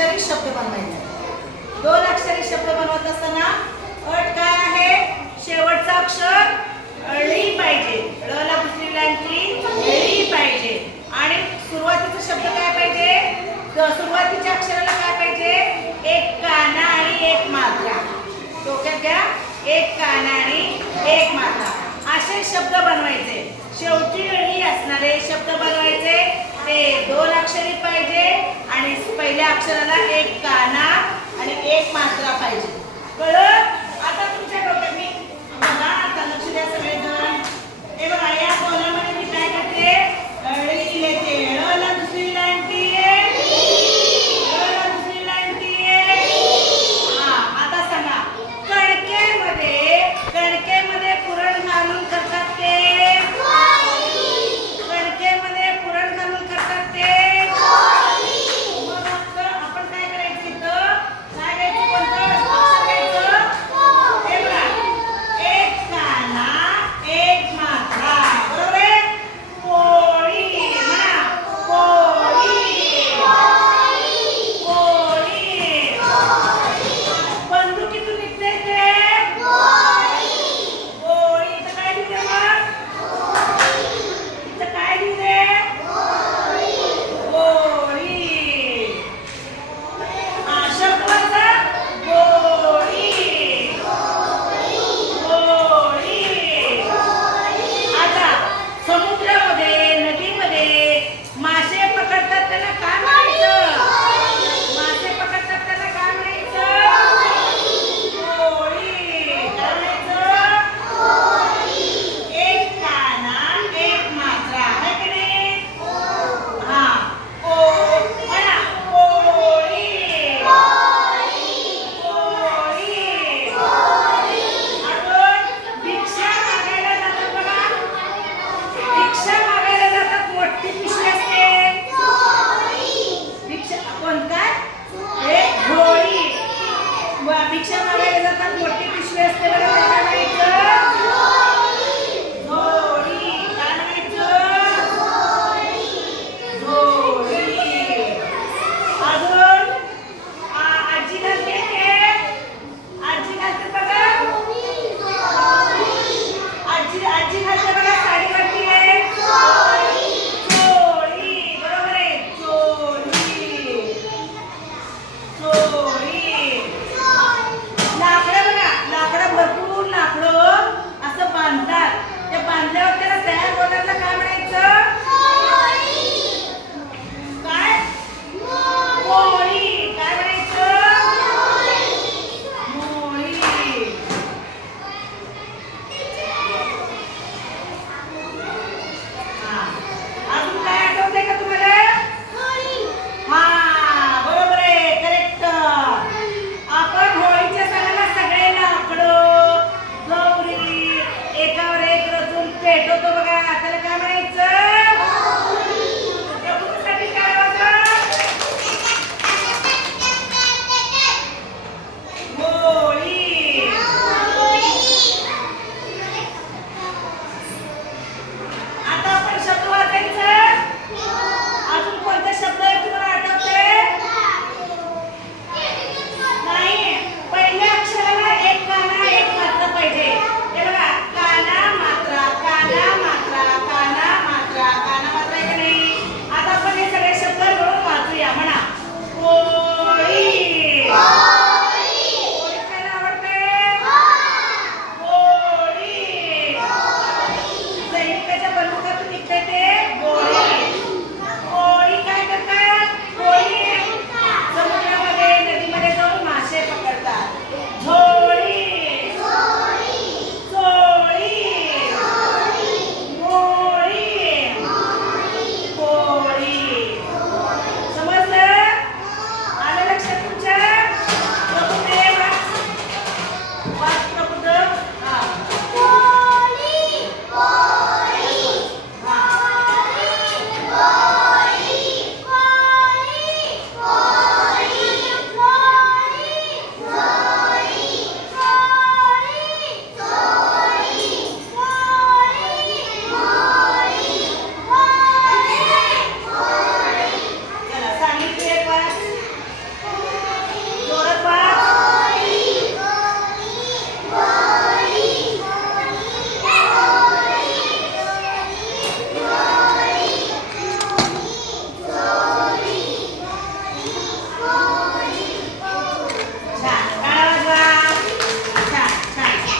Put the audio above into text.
अक्षरी शब्द बनवायचा. दोन अक्षरी शब्द बनवत असताना अट काय आहे? शेवटचा अक्षर ळी पाहिजे. ळ ला दुसरी लांटी ळी पाहिजे. आणि सुरुवातीचा शब्द काय पाहिजे? सुरुवातीच्या अक्षराला काय पाहिजे? एक काना आणि एक मात्रा. डोक्यात घ्या, एक काना आणि एक मात्रा असे शब्द बनवायचे. शेवटी ळी असणारे शब्द बनवायचे. ते दोन अक्षरी पाहिजे आणि पहिल्या अक्षराला एक काना आणि एक मात्रा पाहिजे. कळलं? आता तुमच्या डोक्यात मी बघा, आता लक्ष द्या सगळेजण. हे बघा, या कॉलममध्ये मी काय करते? ळी